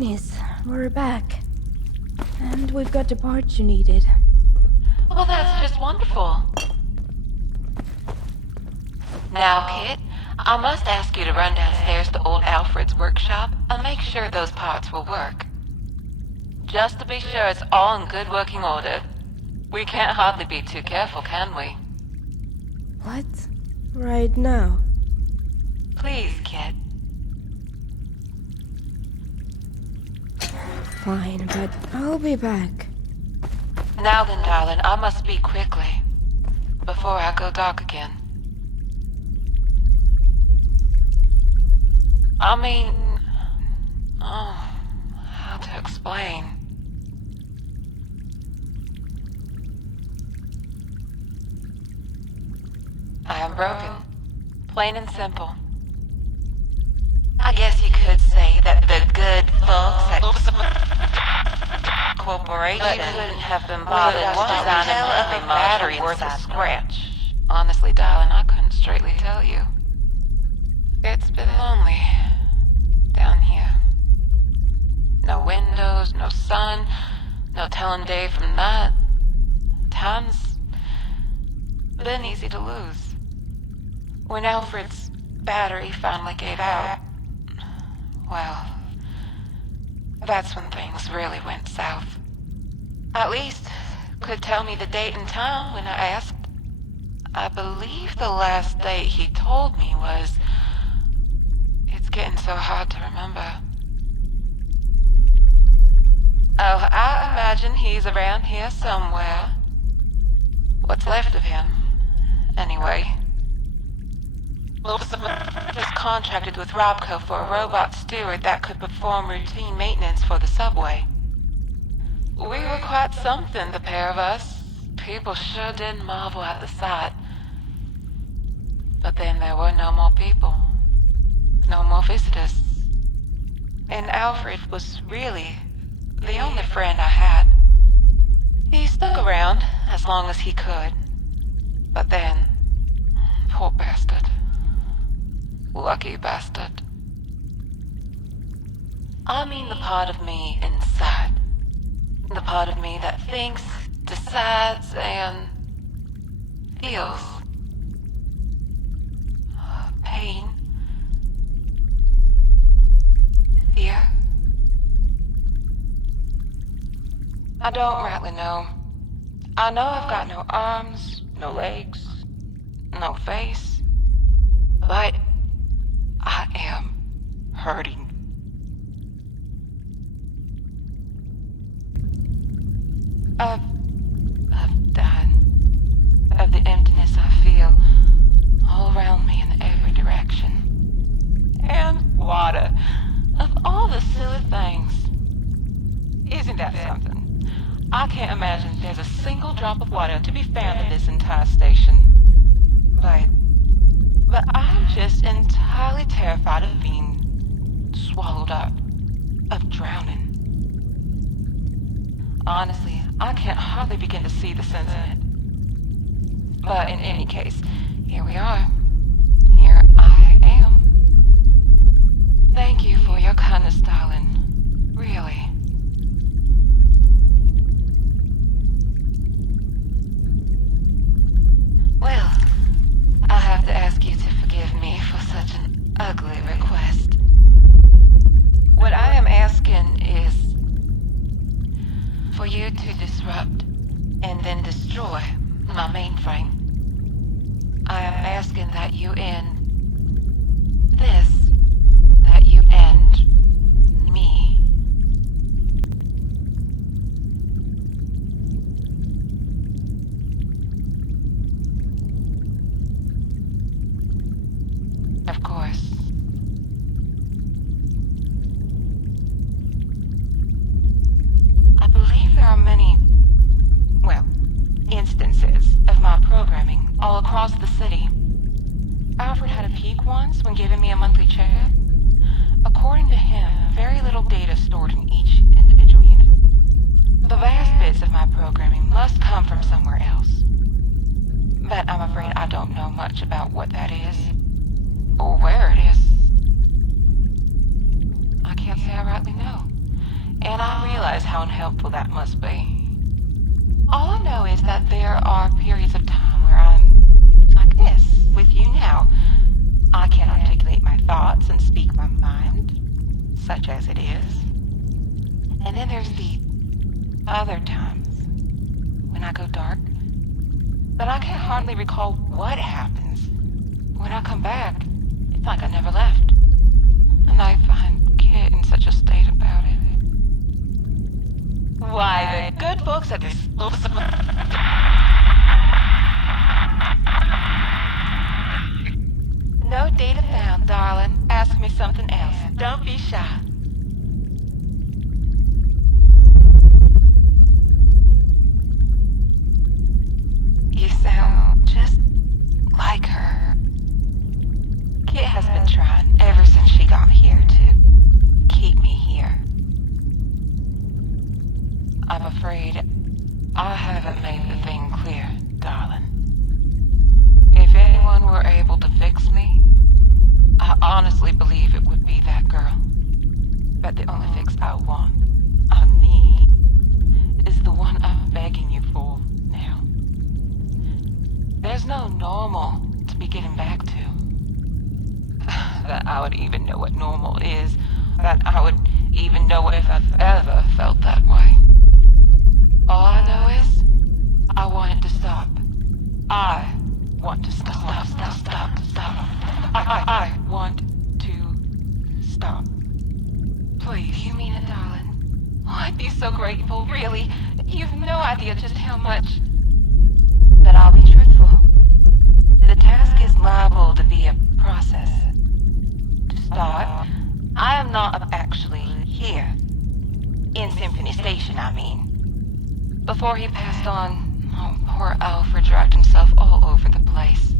goodness, we're back. And we've got the parts you needed. Well, that's just wonderful. Now, Kit, I must ask you to run downstairs to old Alfred's workshop and make sure those parts will work. Just to be sure it's all in good working order. We can't hardly be too careful, can we? What? Right now? Please, Kit. Fine, but I'll be back. Now then, darling, I must speak quickly, before I go dark again. I mean... how to explain? I am broken. Plain and simple. I guess you could say that the good folks at Corporation couldn't have been bothered designing a battery worth a scratch. Honestly, darling, I couldn't straightly tell you. It's been lonely down here. No windows, no sun, no telling day from night. Time's been easy to lose. When Alfred's battery finally gave out, well, that's when things really went south. At least, could tell me the date and time when I asked. I believe the last date he told me was... It's getting so hard to remember. Oh, I imagine he's around here somewhere. What's left of him, anyway. Just contracted with Robco for a robot steward that could perform routine maintenance for the subway. We were quite something, the pair of us. People sure did marvel at the sight. But then there were no more people. No more visitors. And Alfred was really the only friend I had. He stuck around as long as he could. But then, poor bastard. Lucky bastard. I mean the part of me inside. The part of me that thinks, decides, and feels. Pain. Fear. I don't rightly know. I know I've got no arms, no legs, no face. But I am hurting. I've died of the emptiness I feel all around me in every direction. And water, of all the silly things. Isn't that something? I can't imagine there's a single drop of water to be found in this entire station. But I'm just entirely terrified of being swallowed up, of drowning. Honestly, I can't hardly begin to see the sense in it. But in any case, here we are. Here I am. Thank you for your kindness, darling. Really. Well, I'll have to ask you to forgive me for such an ugly request. What I am asking is for you to disrupt and then destroy my mainframe. I am asking that you end this, that you end me. Of course. I believe there are many, well, instances of my programming all across the city. Alfred had a peek once when giving me a monthly checkup. According to him, very little data stored in each individual unit. The vast bits of my programming must come from somewhere else. But I'm afraid I don't know much about what that is, or where it is. I can't say I rightly know. how unhelpful that must be. All I know is that there are periods of time where I'm like this, with you now. I can articulate my thoughts and speak my mind, such as it is. And then there's the other times when I go dark, but I can hardly recall what happens. When I come back, it's like I never left. And I find Kit in such a state about it. Why, the good folks at this... No data found, darling. Ask me something else. Don't be shy. You sound just like her. Kit has been trying ever since she got here to keep me here. I'm afraid I haven't made the thing clear, darling. If anyone were able to fix me, I honestly believe it would be that girl. But the only fix I want, I need, is the one I'm begging you for now. There's no normal to be getting back to. That I would even know what normal is. That I would even know if I've ever felt that way. All I know is, I want it to stop. I want to stop. Stop. I want to stop. Please. You mean it, darling? Oh, I'd be so grateful, really. You've no idea just how much. But I'll be truthful. The task is liable to be a process. To start, I am not actually here. In Symphony Station, I mean. Before he passed on, oh, poor Alfred dragged himself all over the place.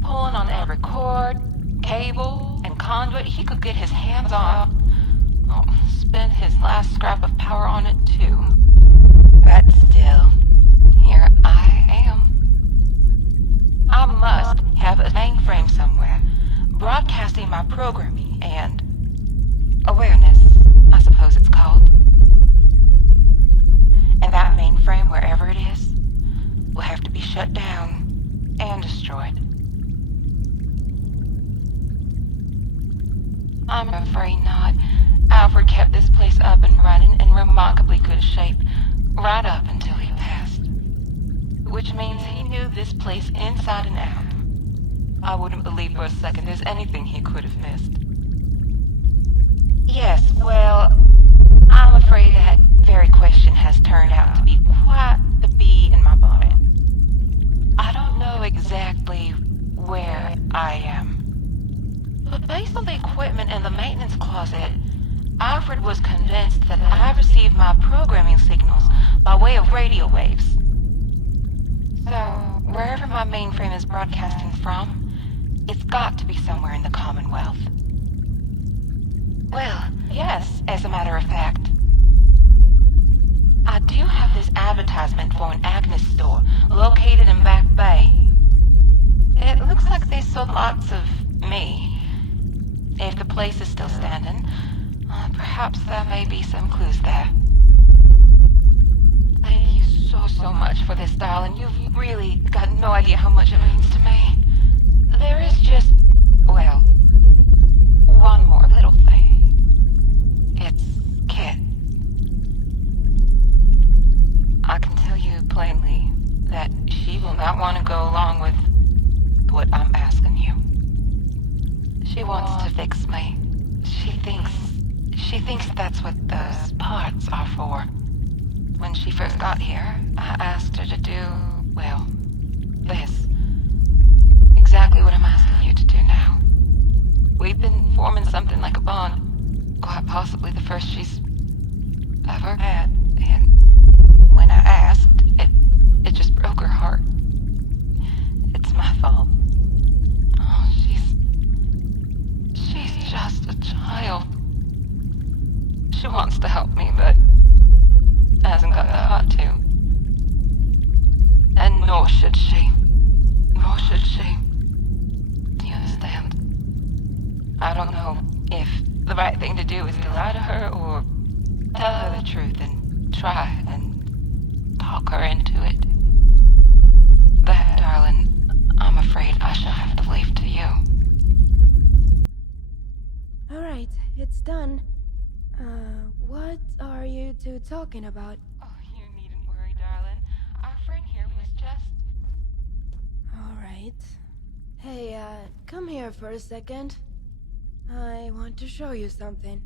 Pulling on every cord, cable, and conduit he could get his hands on. Oh, spent his last scrap of power on it, too. But still, here I am. I must have a mainframe somewhere, broadcasting my programming and awareness, I suppose it's called. And that mainframe, wherever it is, will have to be shut down and destroyed. I'm afraid not. Alfred kept this place up and running in remarkably good shape, right up until he passed. Which means he knew this place inside and out. I wouldn't believe for a second there's anything he could have missed. Yes, well, I'm afraid that very question has turned out to be quite the bee in my bonnet. I don't know exactly where I am. But based on the equipment in the maintenance closet, Alfred was convinced that I received my programming signals by way of radio waves. So, wherever my mainframe is broadcasting from, it's got to be somewhere in the Commonwealth. Well, yes, as a matter of fact. I do have this advertisement for an Agnes store located in Back Bay. It looks like they sold lots of me. If the place is still standing, perhaps there may be some clues there. Thank you so much for this, darling. You've really got no idea how much it means to me. There is just, well, one more little thing. It's Kit. I can tell you plainly that she will not want to go along with what I'm asking you. She wants to fix me. She thinks that's what those parts are for. When she first got here, I asked her to do, well, this. Exactly what I'm asking you to do now. We've been forming something like a bond. Quite possibly the first she's ever had. And when I asked, it just broke her heart. It's my fault. Oh, she's just a child. She wants to help me, but hasn't got the heart to. And nor should she. Nor should she. Do you understand? I don't know if the right thing to do is to lie to her or tell her the truth and try and talk her into it. That, darling, I'm afraid I shall have to leave to you. Alright, it's done. What are you two talking about? Oh, you needn't worry, darling. Our friend here was just... Alright. Hey, come here for a second. I want to show you something.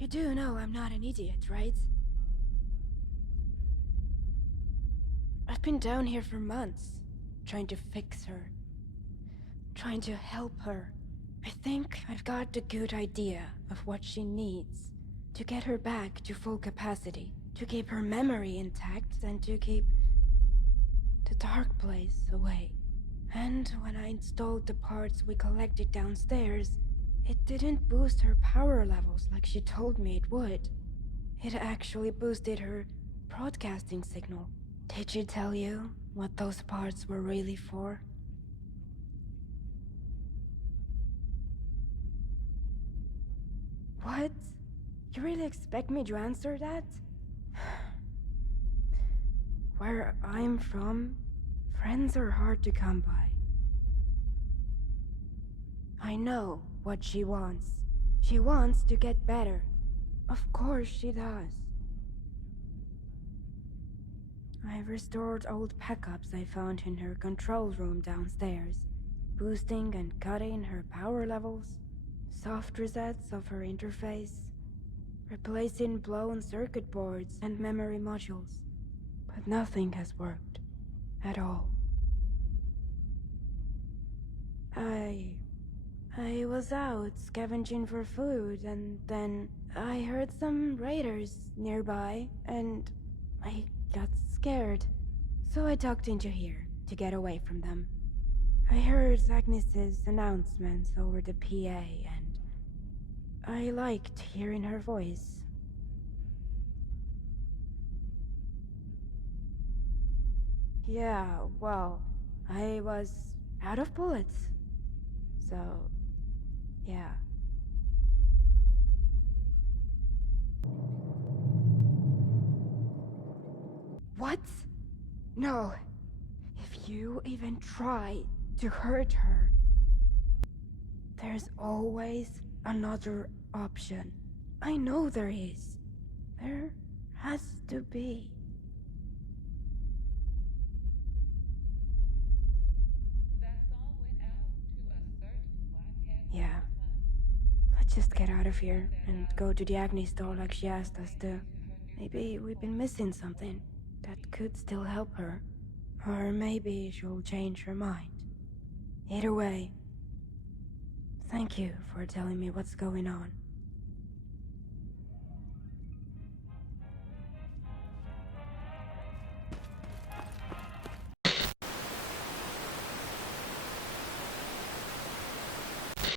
You do know I'm not an idiot, right? I've been down here for months, trying to fix her. Trying to help her. I think I've got a good idea of what she needs to get her back to full capacity, to keep her memory intact, and to keep the dark place away. And when I installed the parts we collected downstairs, it didn't boost her power levels like she told me it would. It actually boosted her broadcasting signal. Did she tell you what those parts were really for? What? You really expect me to answer that? Where I'm from, friends are hard to come by. I know what she wants. She wants to get better. Of course she does. I've restored old backups I found in her control room downstairs, boosting and cutting her power levels, soft resets of her interface, replacing blown circuit boards and memory modules. But nothing has worked. At all. I was out scavenging for food, and then I heard some raiders nearby, and I got scared. So I tucked into here to get away from them. I heard Agnes's announcements over the PA, and I liked hearing her voice. Yeah, well, I was out of bullets. So, yeah. What? No. If you even try to hurt her, there's always another option. I know there is. There has to be. Yeah. Let's just get out of here and go to the Agni store like she asked us to. Maybe we've been missing something that could still help her. Or maybe she'll change her mind. Either way, thank you for telling me what's going on.